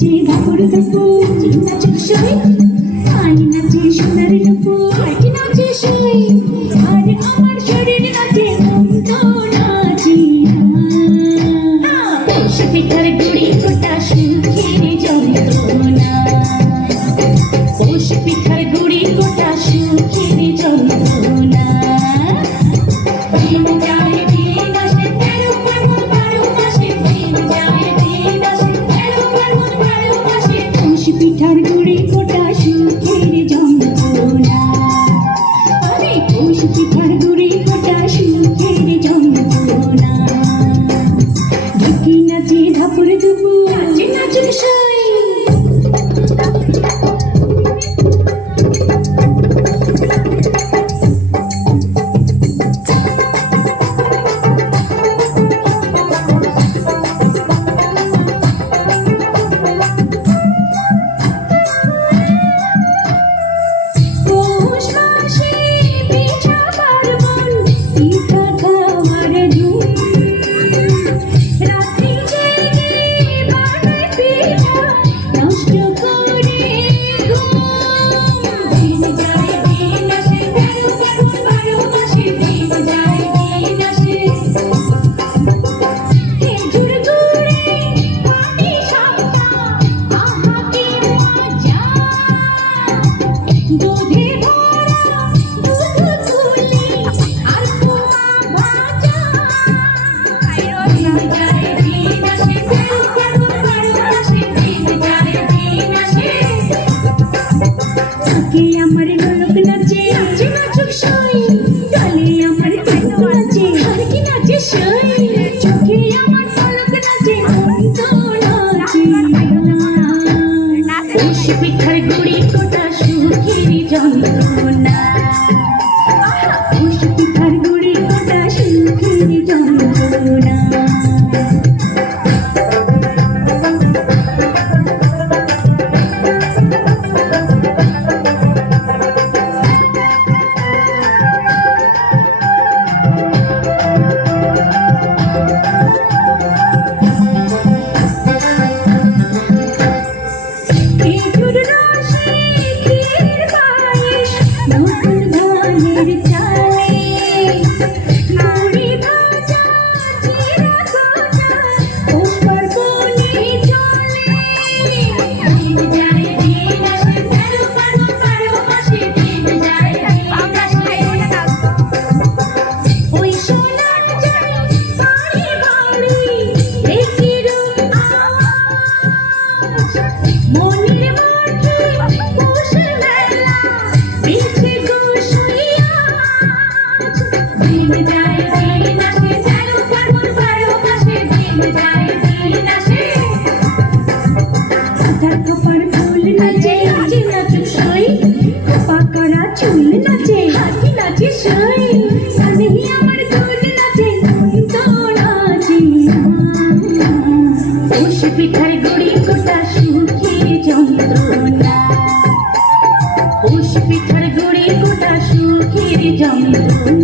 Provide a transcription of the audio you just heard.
নাচে ধাপুর ধাপুর নাচে সই আই নাচে সোনার নুপুর আই নাচে সই আর আমার শরীর নাচে মন তো নাচি না সে পিঠার গুড়ি কোটা সুখের যন্ত্রণা সে পিঠার গুড়ি কোটা সুখের যন্ত্রণা পিঠার গুড়ি কোটা সুখের যন্ত্রণা আরে পৌষ পিঠার গুড়ি কোটা সুখের যন্ত্রণা ঢুকি নাচে ধাপুর দুপুর নাচে নাচুক সই আমার লোক নাচে নাচে নাচুক সই গালে আমার কেন নাচে আর কি নাচে সই চোখে আমার পলক নাচে মন তো নাচে পৌষ পিঠার গুড়ি কোটা সুখের যন্ত্রণা পৌষ পিঠার গুড়ি কোটা সুখের যন্ত্রণা কপার ফুল নাচে নাচে নাচুক সই খোপা করা চুল নাচে হাতি নাচে সই কানে আমার দুল নাচে মন তো নাচে পৌষ পিঠার গুড়ি কোটা সুখের যন্ত্রণা পৌষ পিঠার গুড়ি কোটা সুখের যন্ত্রণা